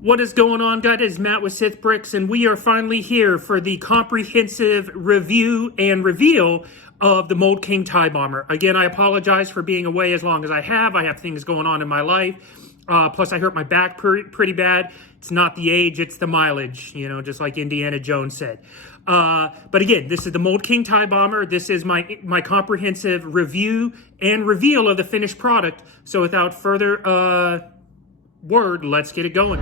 What is going on, guys? It's Matt with Sith Bricks, and we are finally here for the comprehensive review and reveal of the Mould King TIE Bomber. Again, I apologize for being away as long as I have. I have things going on in my life. Plus, I hurt my back pretty bad. It's not the age, it's the mileage, you know, just like Indiana Jones said. But again, this is the Mould King TIE Bomber. This is my comprehensive review and reveal of the finished product. So without further word, let's get it going.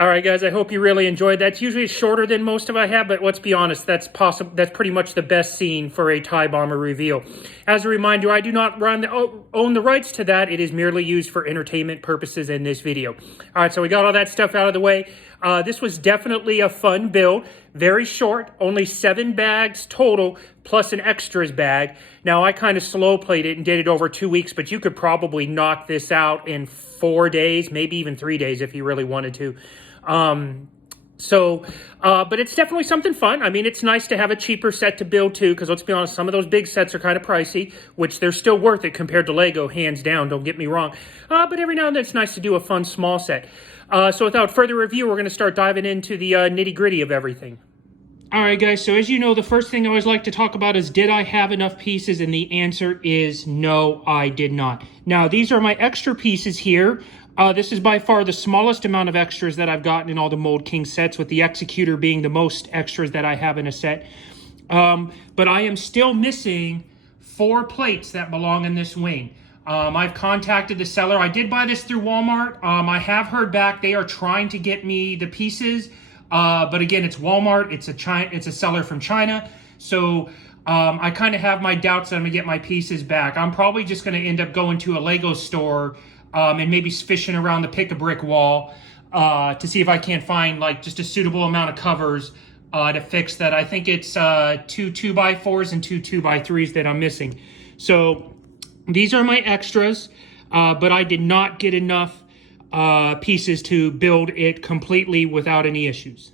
All right, guys, I hope you really enjoyed that. It's usually shorter than most of I have, but let's be honest, that's pretty much the best scene for a TIE Bomber reveal. As a reminder, I do not own the rights to that. It is merely used for entertainment purposes in this video. All right, so we got all that stuff out of the way. This was definitely a fun build. Very short, only 7 bags total, plus an extras bag. Now, I kind of slow played it and did it over 2 weeks, but you could probably knock this out in 4 days, maybe even 3 days if you really wanted to. But it's definitely something fun. I mean, it's nice to have a cheaper set to build too, because let's be honest, some of those big sets are kind of pricey, which they're still worth it compared to Lego, hands down, don't get me wrong. But every now and then it's nice to do a fun small set. So without further review, we're going to start diving into the nitty-gritty of everything. All right, guys, so as you know, the first thing I always like to talk about is, did I have enough pieces? And the answer is no, I did not. Now, these are my extra pieces here. This is by far the smallest amount of extras that I've gotten in all the Mould King sets, with the Executor being the most extras that I have in a set. But I am still missing 4 plates that belong in this wing. I've contacted the seller. I did buy this through Walmart. I have heard back. They are trying to get me the pieces. But again, it's Walmart. It's a seller from China. So I kind of have my doubts that I'm going to get my pieces back. I'm probably just going to end up going to a Lego store and maybe fishing around the pick-a-brick wall to see if I can't find like just a suitable amount of covers to fix that. I think it's 2 2x4s and 2 2x3s that I'm missing. So these are my extras, but I did not get enough pieces to build it completely without any issues.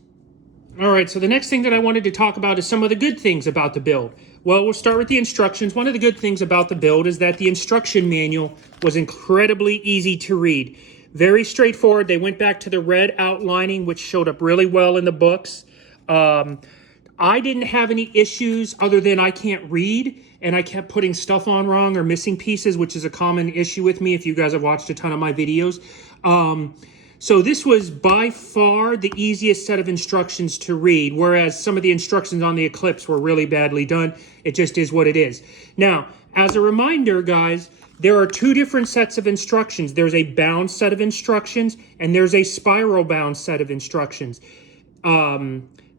All right, so the next thing that I wanted to talk about is some of the good things about the build. Well, we'll start with the instructions. One of the good things about the build is that the instruction manual was incredibly easy to read. Very straightforward. They went back to the red outlining, which showed up really well in the books. I didn't have any issues other than I can't read, and I kept putting stuff on wrong or missing pieces, which is a common issue with me if you guys have watched a ton of my videos. So this was by far the easiest set of instructions to read, whereas some of the instructions on the Eclipse were really badly done. It just is what it is. Now, as a reminder, guys, there are 2 different sets of instructions. There's a bound set of instructions, and there's a spiral bound set of instructions.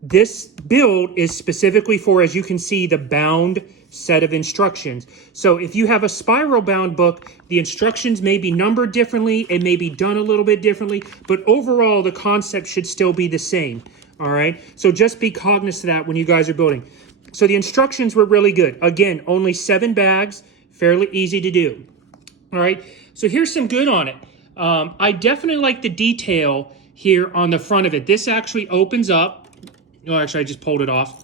This build is specifically for, as you can see, the bound set of instructions. So if you have a spiral bound book, the instructions may be numbered differently, it may be done a little bit differently, but overall the concept should still be the same. All right, so just be cognizant of that when you guys are building. So the instructions were really good. Again, only 7 bags, fairly easy to do. All right, so here's some good on it. I definitely like the detail here on the front of it. This actually opens up. Oh, actually, I just pulled it off.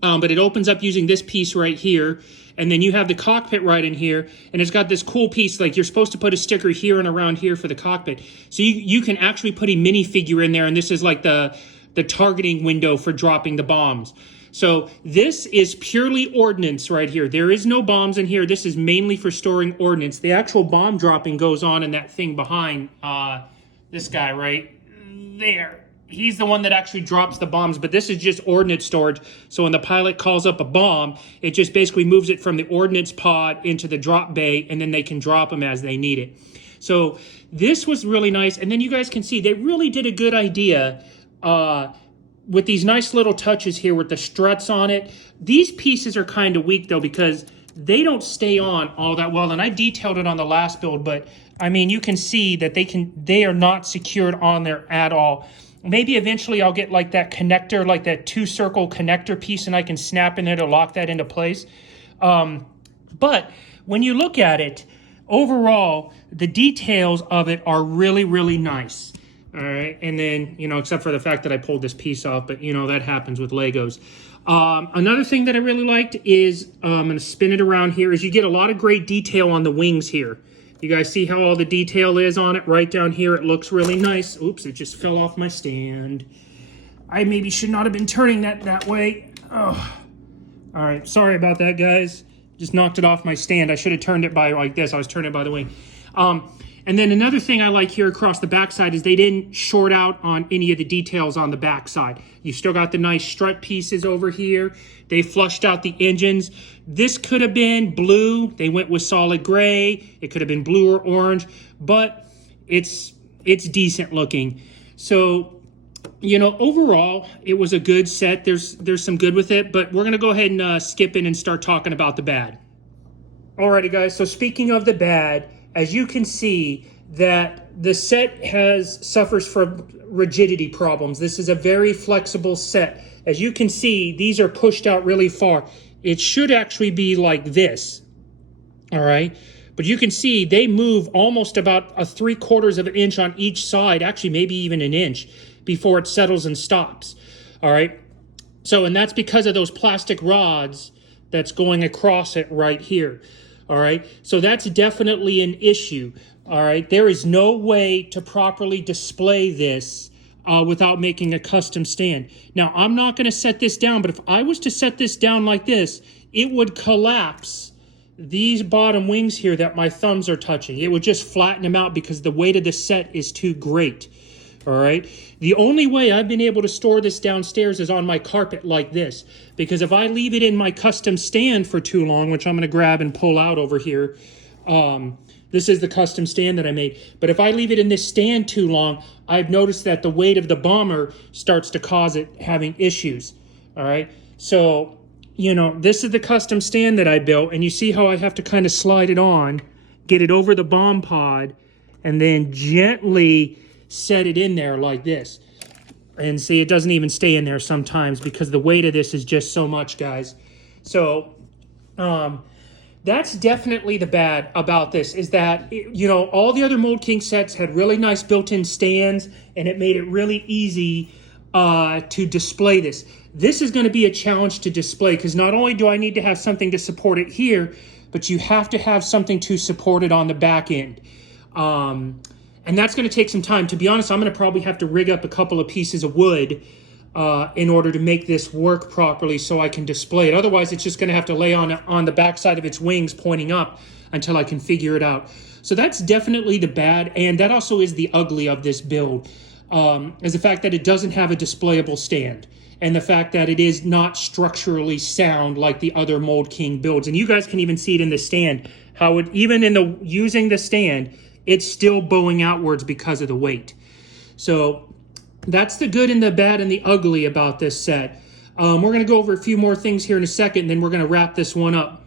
But it opens up using this piece right here. And then you have the cockpit right in here. And it's got this cool piece, like you're supposed to put a sticker here and around here for the cockpit. So you can actually put a minifigure in there. And this is like the targeting window for dropping the bombs. So this is purely ordnance right here. There is no bombs in here. This is mainly for storing ordnance. The actual bomb dropping goes on in that thing behind this guy right there. He's the one that actually drops the bombs, but this is just ordnance storage. So when the pilot calls up a bomb, it just basically moves it from the ordnance pod into the drop bay, and then they can drop them as they need it. So this was really nice. And then you guys can see they really did a good idea with these nice little touches here with the struts on it. These pieces are kind of weak though, because they don't stay on all that well. And I detailed it on the last build, but I mean, you can see that they are not secured on there at all. Maybe eventually I'll get like that connector, like that 2-circle connector piece, and I can snap in there to lock that into place. But when you look at it, overall, the details of it are really, really nice. All right, and then, except for the fact that I pulled this piece off, but, that happens with Legos. Another thing that I really liked is, I'm going to spin it around here, is you get a lot of great detail on the wings here. You guys see how all the detail is on it? Right down here, it looks really nice. Oops, it just fell off my stand. I maybe should not have been turning that way. Oh. All right, sorry about that, guys. Just knocked it off my stand. I should have turned it by like this. I was turning it by the wing. And then another thing I like here across the backside is they didn't short out on any of the details on the backside. You still got the nice strut pieces over here. They flushed out the engines. This could have been blue. They went with solid gray. It could have been blue or orange, but it's decent looking. So, overall, it was a good set. There's some good with it, but we're going to go ahead and skip in and start talking about the bad. Alrighty, guys. So speaking of the bad, as you can see that the set suffers from rigidity problems. This is a very flexible set. As you can see, these are pushed out really far. It should actually be like this, all right? But you can see they move almost about a 3/4 of an inch on each side, actually maybe even an inch, before it settles and stops, all right? So, and that's because of those plastic rods that's going across it right here. All right, so that's definitely an issue. All right, there is no way to properly display this without making a custom stand. Now, I'm not going to set this down, but if I was to set this down like this, it would collapse these bottom wings here that my thumbs are touching. It would just flatten them out because the weight of the set is too great. All right. The only way I've been able to store this downstairs is on my carpet like this, because if I leave it in my custom stand for too long, which I'm going to grab and pull out over here, this is the custom stand that I made. But if I leave it in this stand too long, I've noticed that the weight of the bomber starts to cause it having issues. All right. So, this is the custom stand that I built, and you see how I have to kind of slide it on, get it over the bomb pod, and then gently set it in there like this. And see, it doesn't even stay in there sometimes because the weight of this is just so much, guys. So that's definitely the bad about this, is that all the other Mould King sets had really nice built-in stands, and it made it really easy to display this. This is going to be a challenge to display, because not only do I need to have something to support it here, but you have to have something to support it on the back end. And that's going to take some time. To be honest, I'm going to probably have to rig up a couple of pieces of wood in order to make this work properly so I can display it. Otherwise, it's just going to have to lay on the backside of its wings pointing up until I can figure it out. So that's definitely the bad, and that also is the ugly of this build, is the fact that it doesn't have a displayable stand, and the fact that it is not structurally sound like the other Mould King builds. And you guys can even see it in the stand, how it, even in using the stand, it's still bowing outwards because of the weight. So that's the good and the bad and the ugly about this set. We're going to go over a few more things here in a second, and then we're going to wrap this one up.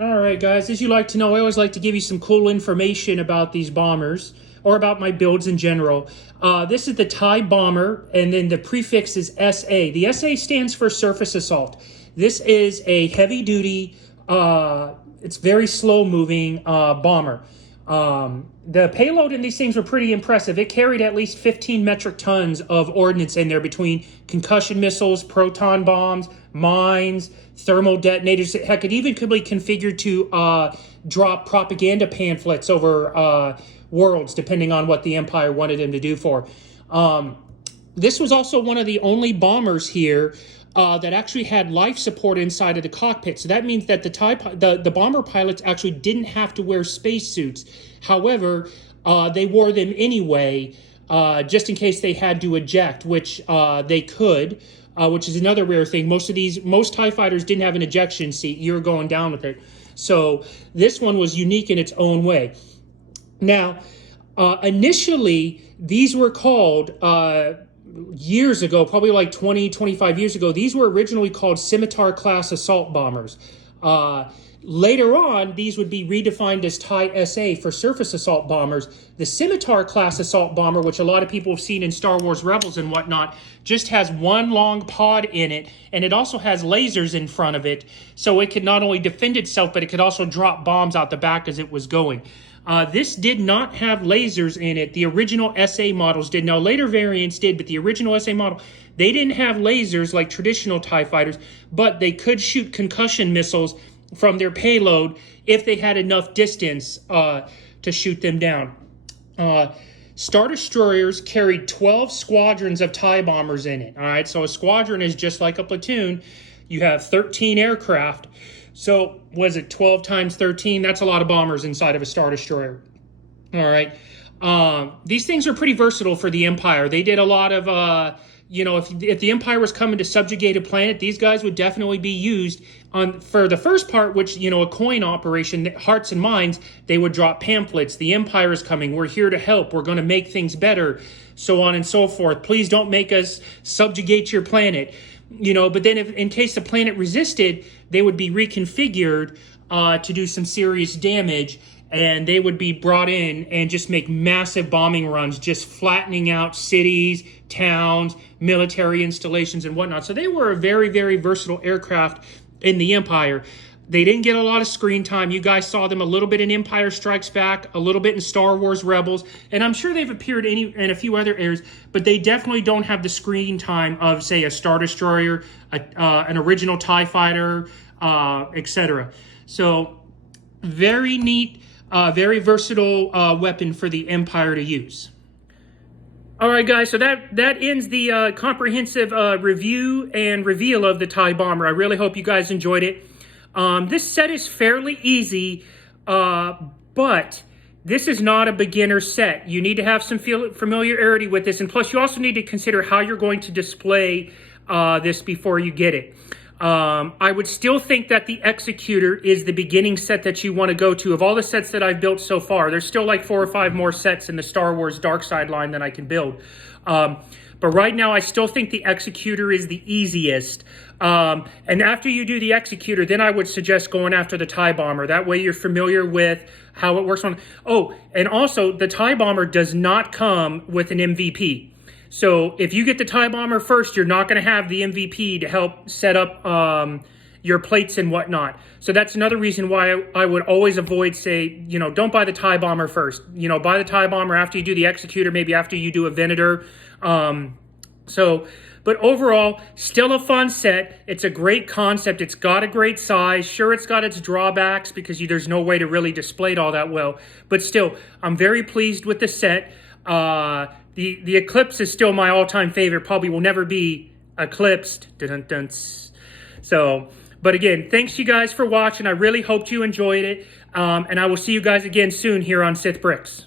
All right, guys, as you like to know, I always like to give you some cool information about these bombers, or about my builds in general. This is the TIE bomber, and then the prefix is SA. The SA stands for surface assault. This is a heavy-duty, it's very slow-moving bomber. The payload in these things were pretty impressive. It carried at least 15 metric tons of ordnance in there, between concussion missiles, proton bombs, mines, thermal detonators. Heck, it even could be configured to drop propaganda pamphlets over worlds, depending on what the Empire wanted him to do for. This was also one of the only bombers here that actually had life support inside of the cockpit. So that means that the bomber pilots actually didn't have to wear spacesuits. However, they wore them anyway, just in case they had to eject, which they could, which is another rare thing. Most TIE fighters didn't have an ejection seat. You were going down with it. So this one was unique in its own way. Now, initially, these were called, years ago, probably like 20, 25 years ago, these were originally called Scimitar-class assault bombers. Later on, these would be redefined as TIE SA for surface assault bombers. The Scimitar-class assault bomber, which a lot of people have seen in Star Wars Rebels and whatnot, just has one long pod in it, and it also has lasers in front of it, so it could not only defend itself, but it could also drop bombs out the back as it was going. This did not have lasers in it. The original SA models did. Now, later variants did, but the original SA model, they didn't have lasers like traditional TIE fighters, but they could shoot concussion missiles from their payload if they had enough distance to shoot them down. Star Destroyers carried 12 squadrons of TIE bombers in it. All right, so a squadron is just like a platoon. You have 13 aircraft. So was it 12 times 13? That's a lot of bombers inside of a Star Destroyer. All right. These things are pretty versatile for the Empire. They did a lot of, if the Empire was coming to subjugate a planet, these guys would definitely be used for the first part, which, a coin operation, hearts and minds, they would drop pamphlets. The Empire is coming. We're here to help. We're going to make things better, so on and so forth. Please don't make us subjugate your planet. But then in case the planet resisted, they would be reconfigured to do some serious damage, and they would be brought in and just make massive bombing runs, just flattening out cities, towns, military installations, and whatnot. So they were a very, very versatile aircraft in the Empire. They didn't get a lot of screen time. You guys saw them a little bit in Empire Strikes Back, a little bit in Star Wars Rebels, and I'm sure they've appeared in a few other areas, but they definitely don't have the screen time of, say, a Star Destroyer, an original TIE Fighter, etc. So very neat, very versatile weapon for the Empire to use. All right, guys, so that ends the comprehensive review and reveal of the TIE Bomber. I really hope you guys enjoyed it. This set is fairly easy, but this is not a beginner set. You need to have some familiarity with this, and plus you also need to consider how you're going to display this before you get it. I would still think that the Executor is the beginning set that you want to go to. Of all the sets that I've built so far, there's still like 4 or 5 more sets in the Star Wars Dark Side line that I can build. But right now, I still think the Executor is the easiest. And after you do the Executor, then I would suggest going after the TIE Bomber. That way you're familiar with how it works on... Oh, and also, the TIE Bomber does not come with an MVP. So if you get the TIE Bomber first, you're not going to have the MVP to help set up your plates and whatnot. So that's another reason why I would always avoid, say, don't buy the TIE Bomber first. Buy the TIE Bomber after you do the Executor, maybe after you do a Venator. But overall, still a fun set. It's a great concept. It's got a great size. Sure, it's got its drawbacks because there's no way to really display it all that well. But still, I'm very pleased with the set. The Eclipse is still my all-time favorite. Probably will never be eclipsed. Dun-dun-dun. So, but again, thanks you guys for watching. I really hoped you enjoyed it. And I will see you guys again soon here on Sith Bricks.